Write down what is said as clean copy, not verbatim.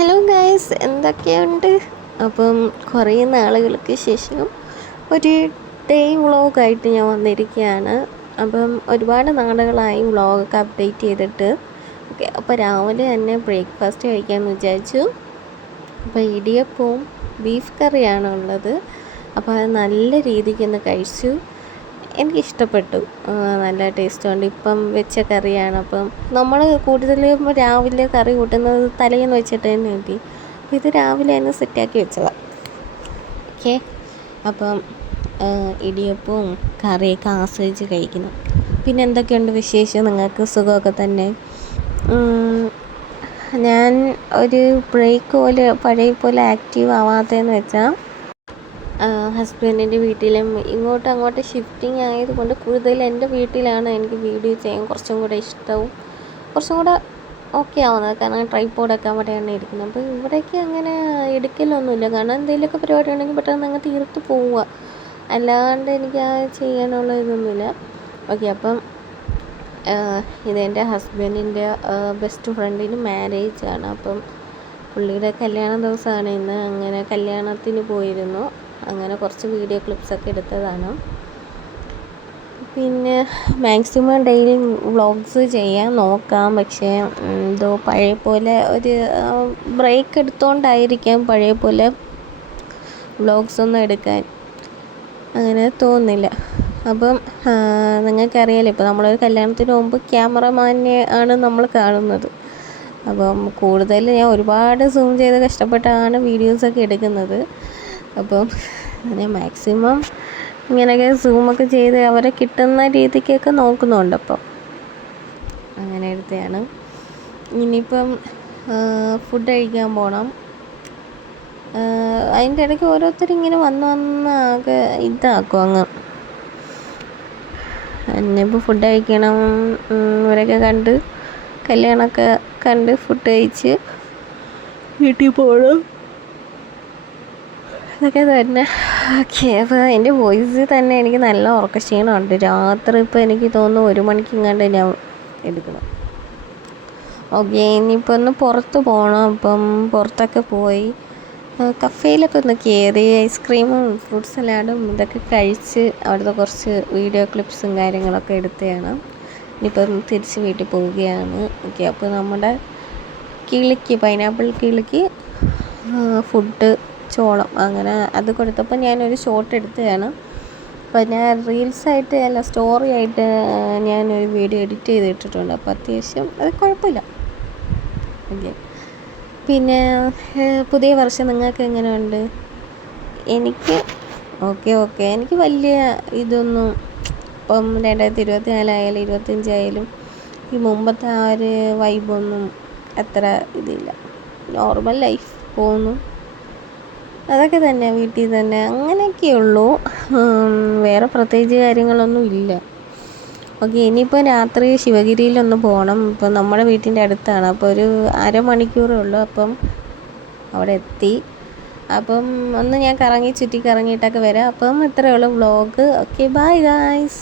Hello guys, എന്തൊക്കെയുണ്ട്? അപ്പം കുറേ നാളുകൾക്ക് ശേഷം ഒരു ഡേ വ്ളോഗായിട്ട് ഞാൻ വന്നിരിക്കുകയാണ്. അപ്പം ഒരുപാട് നാളുകളായി വ്ളോഗൊക്കെ അപ്ഡേറ്റ് ചെയ്തിട്ട്. ഓക്കെ, അപ്പോൾ രാവിലെ തന്നെ ബ്രേക്ക്ഫാസ്റ്റ് കഴിക്കാമെന്ന് വിചാരിച്ചു. അപ്പോൾ ഇടിയപ്പവും ബീഫ് കറിയാണ് ഉള്ളത്. അപ്പോൾ അത് നല്ല രീതിക്ക് ഒന്ന് കഴിച്ചു. എനിക്കിഷ്ടപ്പെട്ടു, നല്ല ടേസ്റ്റുണ്ട്. ഇപ്പം വെച്ച കറിയാണ്. അപ്പം നമ്മൾ കൂടുതലും രാവിലെ കറി കൂട്ടുന്നത് തലേന്ന് വെച്ചിട്ട് തന്നെ കിട്ടി. അപ്പോൾ ഇത് രാവിലെ തന്നെ സെറ്റാക്കി വെച്ചതാണ്. ഓക്കെ, അപ്പം ഇടിയപ്പവും കറിയൊക്കെ ആസ്വദിച്ച് കഴിക്കണം. പിന്നെ എന്തൊക്കെയുണ്ട് വിശേഷം? നിങ്ങൾക്ക് സുഖമൊക്കെ തന്നെ? ഞാൻ ഒരു ബ്രേക്ക് പോലെ പഴയ പോലെ ആക്റ്റീവ് ആവാത്തതെന്ന് വെച്ചാൽ ഹസ്ബൻഡിൻ്റെ വീട്ടിലും അങ്ങോട്ട് ഷിഫ്റ്റിംഗ് ആയതുകൊണ്ട് കൂടുതൽ എൻ്റെ വീട്ടിലാണ് എനിക്ക് വീഡിയോ ചെയ്യാൻ കുറച്ചും കൂടെ ഇഷ്ടവും കുറച്ചും കൂടെ ഓക്കെ ആവുന്നത്. കാരണം ട്രൈപോഡൊക്കെ അവിടെയാണ് ഇരിക്കുന്നത്. അപ്പോൾ ഇവിടേക്ക് അങ്ങനെ എടുക്കലൊന്നുമില്ല. കാരണം എന്തെങ്കിലുമൊക്കെ പരിപാടി ഉണ്ടെങ്കിൽ പെട്ടെന്ന് അങ്ങ് തീർത്ത് പോവുക, അല്ലാണ്ട് എനിക്ക് ചെയ്യാനുള്ള ഇതൊന്നുമില്ല. ഓക്കെ, അപ്പം ഇതെൻ്റെ ഹസ്ബൻഡിൻ്റെ ബെസ്റ്റ് ഫ്രണ്ടിന് മാരേജാണ്. അപ്പം പുള്ളിയുടെ കല്യാണ ദിവസമാണ് ഇന്ന്. അങ്ങനെ കല്യാണത്തിന് പോയിരുന്നു. അങ്ങനെ കുറച്ച് വീഡിയോ ക്ലിപ്സൊക്കെ എടുത്തതാണ്. പിന്നെ മാക്സിമം ഡെയിലി വ്ളോഗ്സ് ചെയ്യാൻ നോക്കാം. പക്ഷേ എന്തോ പഴയ പോലെ ഒരു ബ്രേക്ക് എടുത്തുകൊണ്ടായിരിക്കാം പഴയ പോലെ വ്ളോഗ്സൊന്നും എടുക്കാൻ അങ്ങനെ തോന്നുന്നില്ല. അപ്പം നിങ്ങൾക്കറിയാലോ, ഇപ്പോൾ നമ്മളൊരു കല്യാണത്തിന് മുമ്പ് ക്യാമറമാനെ ആണ് നമ്മൾ കാണുന്നത്. അപ്പം കൂടുതൽ ഞാൻ ഒരുപാട് സൂം ചെയ്ത് കഷ്ടപ്പെട്ടാണ് വീഡിയോസൊക്കെ എടുക്കുന്നത്. അപ്പം ഞാൻ മാക്സിമം ഇങ്ങനെയൊക്കെ സൂമൊക്കെ ചെയ്ത് അവരെ കിട്ടുന്ന രീതിക്കൊക്കെ നോക്കുന്നുണ്ട്. അപ്പം അങ്ങനെ എടുത്തതാണ്. ഇനിയിപ്പം ഫുഡ് കഴിക്കാൻ പോകണം. അതിൻ്റെ ഇടയ്ക്ക് ഓരോരുത്തരിങ്ങനെ വന്ന് ആകെ ഇതാക്കും അങ്ങ്. ഇനിയിപ്പോൾ ഫുഡ് കഴിക്കണം. ഇവരൊക്കെ കണ്ട് കല്യാണമൊക്കെ കണ്ട് ഫുഡ് കഴിച്ച് വീട്ടിൽ പോകണം. അതൊക്കെ തന്നെ. ഓക്കെ, അപ്പോൾ എൻ്റെ വോയിസ് തന്നെ എനിക്ക് നല്ല ഉറക്കക്ഷീണമുണ്ട്. രാത്രി ഇപ്പോൾ എനിക്ക് തോന്നുന്നു 1 മണിക്കെങ്ങാണ്ട് ഞാൻ എടുക്കണം. ഓക്കെ, ഇനിയിപ്പോൾ ഒന്ന് പുറത്ത് പോകണം. അപ്പം പുറത്തൊക്കെ പോയി കഫേയിലൊക്കെ ഒന്ന് കയറി ഐസ്ക്രീമും ഫ്രൂട്ട് സലാഡും ഇതൊക്കെ കഴിച്ച് അവിടുത്തെ കുറച്ച് വീഡിയോ ക്ലിപ്സും കാര്യങ്ങളൊക്കെ എടുത്തതാണ്. ഇനിയിപ്പം തിരിച്ച് വീട്ടിൽ പോവുകയാണ്. ഓക്കെ, അപ്പോൾ നമ്മുടെ പൈനാപ്പിൾ കിളിക്ക് ഫുഡ് ചോളം അങ്ങനെ അത് കൊടുത്തപ്പോൾ ഞാനൊരു ഷോട്ട് എടുത്തതാണ്. അപ്പോൾ ഞാൻ റീൽസായിട്ട് അല്ല സ്റ്റോറി ആയിട്ട് ഞാനൊരു വീഡിയോ എഡിറ്റ് ചെയ്തിട്ടിട്ടുണ്ട്. അപ്പോൾ അത്യാവശ്യം അത് കുഴപ്പമില്ല. ഓക്കെ, പിന്നെ പുതിയ വർഷം നിങ്ങൾക്ക് എങ്ങനെയുണ്ട്? എനിക്ക് എനിക്ക് വലിയ ഇതൊന്നും ഇപ്പം 2024 ആയാലും 25 ആയാലും ഈ മുമ്പത്തെ ആ ഒരു വൈബൊന്നും അത്ര ഇതില്ല. നോർമൽ ലൈഫ് പോകുന്നു, അതൊക്കെ തന്നെ. വീട്ടിൽ തന്നെ അങ്ങനെയൊക്കെയുള്ളൂ. വേറെ പ്രത്യേകിച്ച് കാര്യങ്ങളൊന്നും ഇല്ല. ഓക്കെ, ഇനിയിപ്പോൾ രാത്രി ശിവഗിരിയിലൊന്ന് പോകണം. ഇപ്പം നമ്മുടെ വീട്ടിൻ്റെ അടുത്താണ്. അപ്പോൾ ഒരു അരമണിക്കൂറേ ഉള്ളൂ. അപ്പം അവിടെ എത്തി. അപ്പം ഒന്ന് ഞാൻ ചുറ്റി കറങ്ങിയിട്ടൊക്കെ വരാം. അപ്പം ഇത്രയേ ഉള്ളൂ വ്ളോഗ്. Okay, bye guys.